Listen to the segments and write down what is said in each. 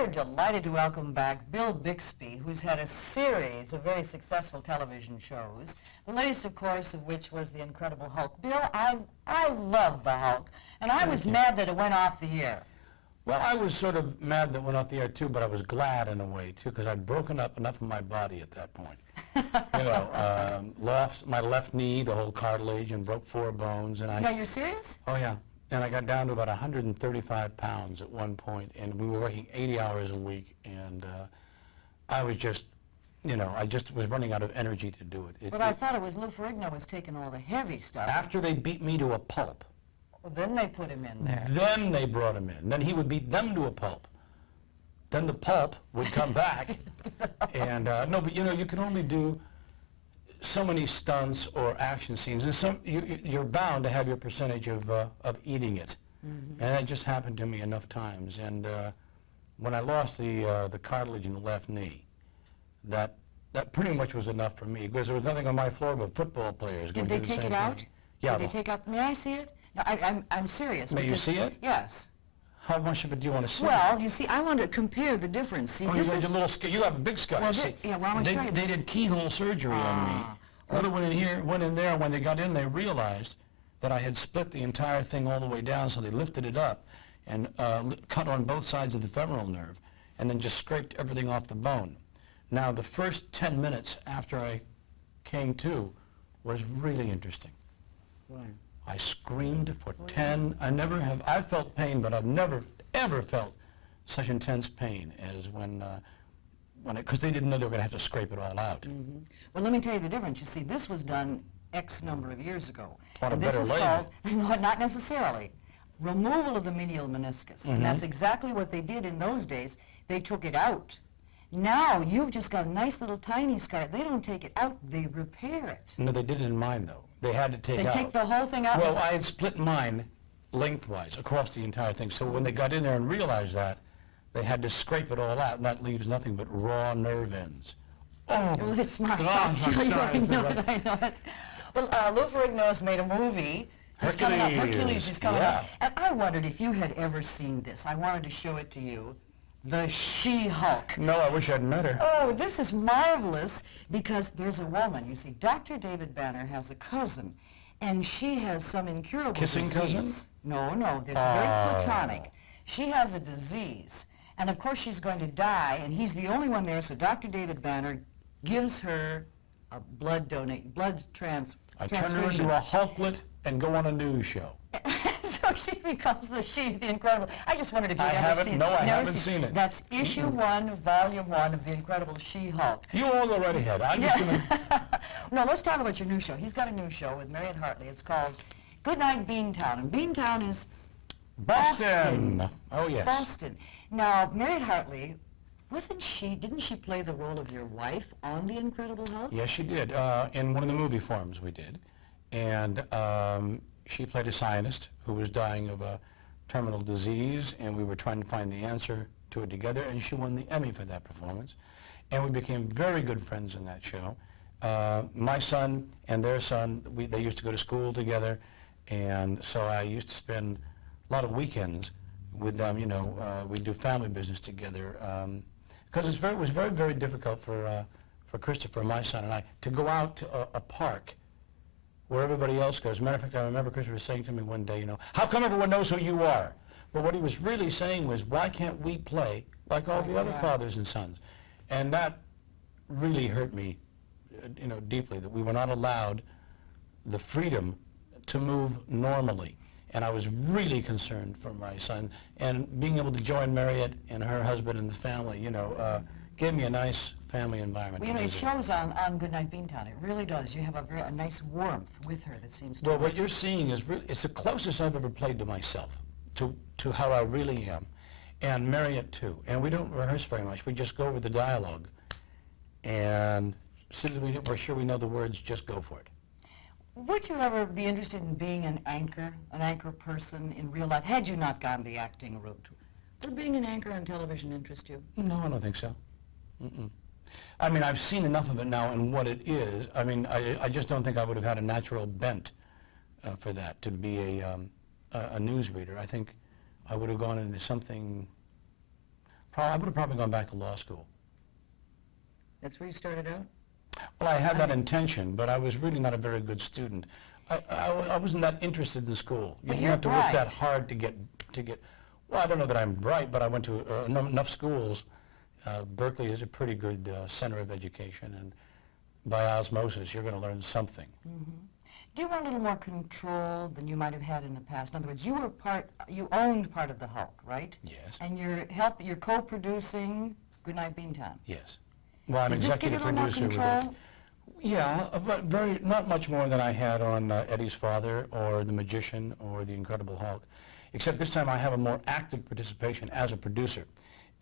We're delighted to welcome back Bill Bixby, who's had a series of very successful television shows, the latest, of course, of which was The Incredible Hulk. Bill, I love the Hulk, and I was mad that it went off the air. Well, I was sort of mad that it went off the air, too, but I was glad in a way, too, because I'd broken up enough of my body at that point. You know, lost my left knee, the whole cartilage, and broke 4 bones. And No, you're serious? Oh, yeah. And I got down to about 135 pounds at one point, and we were working 80 hours a week, and I was just, you know, I just was running out of energy to do it. But I thought it was Lou Ferrigno was taking all the heavy stuff. After they beat me to a pulp. Well, then they put him in there. Then they brought him in. Then he would beat them to a pulp. Then the pulp would come back, and no, but you know, you can only do so many stunts or action scenes, and you're bound to have your percentage of eating it. And that just happened to me enough times. And when I lost the cartilage in the left knee, that pretty much was enough for me, because there was nothing on my floor but football players. Did they take it out? Yeah. Did they take out? May I see it? No, I'm serious. May you see it? Yes. How much of it do you want to see? Well, you see, I want to compare the difference. See, this is a little. You have a big scar. Well, see, yeah, well, they did keyhole surgery on me. Little went in here, went in there. When they got in, they realized that I had split the entire thing all the way down, so they lifted it up and cut on both sides of the femoral nerve, and then just scraped everything off the bone. Now, the first 10 minutes after I came to was really interesting. Why? I screamed for 10. I felt pain, but I've never, ever felt such intense pain as because they didn't know they were going to have to scrape it all out. Well, let me tell you the difference. You see, this was done X number of years ago. On a this better is leg. called, no, not necessarily, removal of the medial meniscus. And that's exactly what they did in those days. They took it out. Now, you've just got a nice little tiny scar. They don't take it out, they repair it. No, they did it in mine, though. They had to take out. They take the whole thing out? Well, I had split mine lengthwise across the entire thing. So when they got in there and realized that, they had to scrape it all out, and that leaves nothing but raw nerve ends. Oh, well, it's my God, fault. I'm sorry. I know it. Well, Lou Ferrigno has made a movie. It's coming up. Hercules is coming up. And I wondered if you had ever seen this. I wanted to show it to you. The She-Hulk. No, I wish I'd met her. Oh, this is marvelous because there's a woman. You see, Dr. David Banner has a cousin, and she has some incurable Kissing disease. cousin? No, there's very platonic. She has a disease, and of course she's going to die, and he's the only one there, so Dr. David Banner gives her a blood transfusion. I turn her into a Hulklet and go on a news show. So she becomes the Incredible. I just wondered if you'd ever seen it. No, I haven't seen it. That's issue 1, volume 1 of The Incredible She-Hulk. You all go right ahead. I'm just going to... No, let's talk about your new show. He's got a new show with Mariette Hartley. It's called Goodnight Beantown. And Beantown is Boston. Oh, yes. Boston. Now, Mariette Hartley, didn't she play the role of your wife on The Incredible Hulk? Yes, she did. In one of the movie forms we did. And she played a scientist who was dying of a terminal disease, and we were trying to find the answer to it together, and she won the Emmy for that performance. And we became very good friends in that show. My son and their son, they used to go to school together, and so I used to spend a lot of weekends with them. You know, we'd do family business together, because it was very, very difficult for Christopher, my son, and I, to go out to a park where everybody else goes. As a matter of fact, I remember Christopher saying to me one day, you know, how come everyone knows who you are? Well, what he was really saying was, why can't we play like all the other fathers and sons? And that really hurt me, you know, deeply, that we were not allowed the freedom to move normally. And I was really concerned for my son. And being able to join Mariette and her husband and the family, you know, gave me a nice family environment. Well, you know, it shows on Goodnight Beantown. It really does. You have a nice warmth with her that seems to... Well, what you're seeing is it's the closest I've ever played to myself, to how I really am. And Mariette, too. And we don't rehearse very much. We just go over the dialogue. And as soon as we're sure we know the words, just go for it. Would you ever be interested in being an anchor person in real life, had you not gone the acting route? Would being an anchor on television interest you? No, I don't think so. I mean, I've seen enough of it now and what it is. I mean, I just don't think I would have had a natural bent for that, to be a newsreader. I think I would have gone into something I would have probably gone back to law school. That's where you started out? Well, I had that intention, but I was really not a very good student. I wasn't that interested in school. You But didn't you're have to work that bright. hard to get, well, I don't know that I'm bright, but I went to enough schools. Berkeley is a pretty good center of education, and by osmosis, you're going to learn something. Do you want a little more control than you might have had in the past? In other words, you owned part of the Hulk, right? Yes. And you're co-producing Goodnight Beantown. Yes. Well, I'm Does this give you executive a little more producer with it. control? Yeah, but not much more than I had on Eddie's Father or The Magician or The Incredible Hulk, except this time I have a more active participation as a producer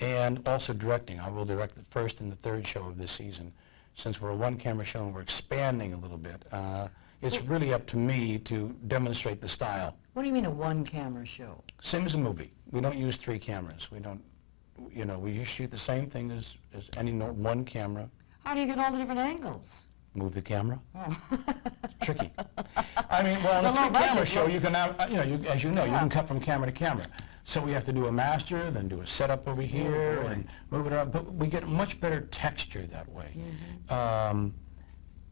and also directing. I will direct the first and the third show of this season. Since we're a one-camera show and we're expanding a little bit, it's really up to me to demonstrate the style. What do you mean a one-camera show? Same as a movie. We don't use 3 cameras. We don't, we just shoot the same thing as any one camera. How do you get all the different angles? Move the camera. Oh. It's tricky. I mean, well, on a The low 3-camera budget show, look. you can have, as you know, you can cut from camera to camera. So we have to do a master, then do a setup over here, and move it around. But we get much better texture that way.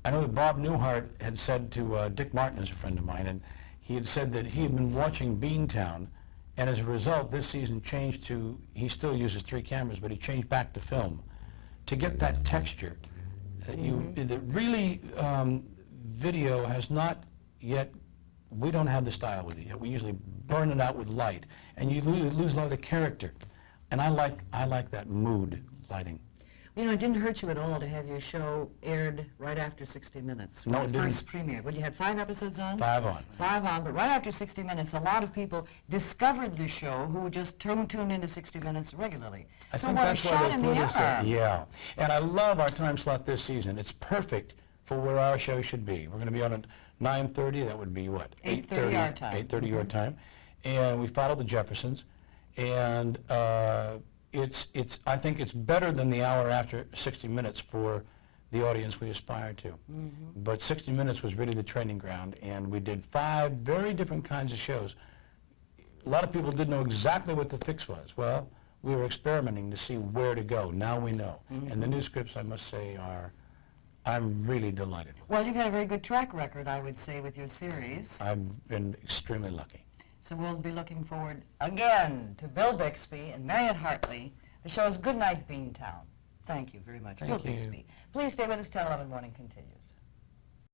I know that Bob Newhart had said to Dick Martin, is a friend of mine, and he had said that he had been watching Beantown, and as a result, this season changed to, he still uses 3 cameras, but he changed back to film to get that texture. That really, video has not yet, we don't have the style with it yet. We usually burn it out with light, and you lose a lot of the character. And I like that mood lighting. You know, it didn't hurt you at all to have your show aired right after 60 Minutes. No, when it the didn't. first premiere. What, you had 5 episodes on? 5 on. 5 on, but right after 60 Minutes, a lot of people discovered the show who would just tune into 60 Minutes regularly. I So think what a that's why shot they in put the us there. arm. Yeah, and I love our time slot this season. It's perfect for where our show should be. We're going to be on at 9:30. That would be what? 8:30 our time. 8:30 your time, and we follow the Jeffersons, and I think it's better than the hour after 60 Minutes for the audience we aspire to. But 60 Minutes was really the training ground, and we did 5 very different kinds of shows. A lot of people didn't know exactly what the fix was. Well, we were experimenting to see where to go. Now we know. And the new scripts, I must say, I'm really delighted with. Well, you've had a very good track record, I would say, with your series. I've been extremely lucky. So we'll be looking forward again to Bill Bixby and Mariette Hartley. The show is Goodnight Beantown. Thank you very much. Thank Bill you. Bixby. Please stay with us. 10:11 Morning continues.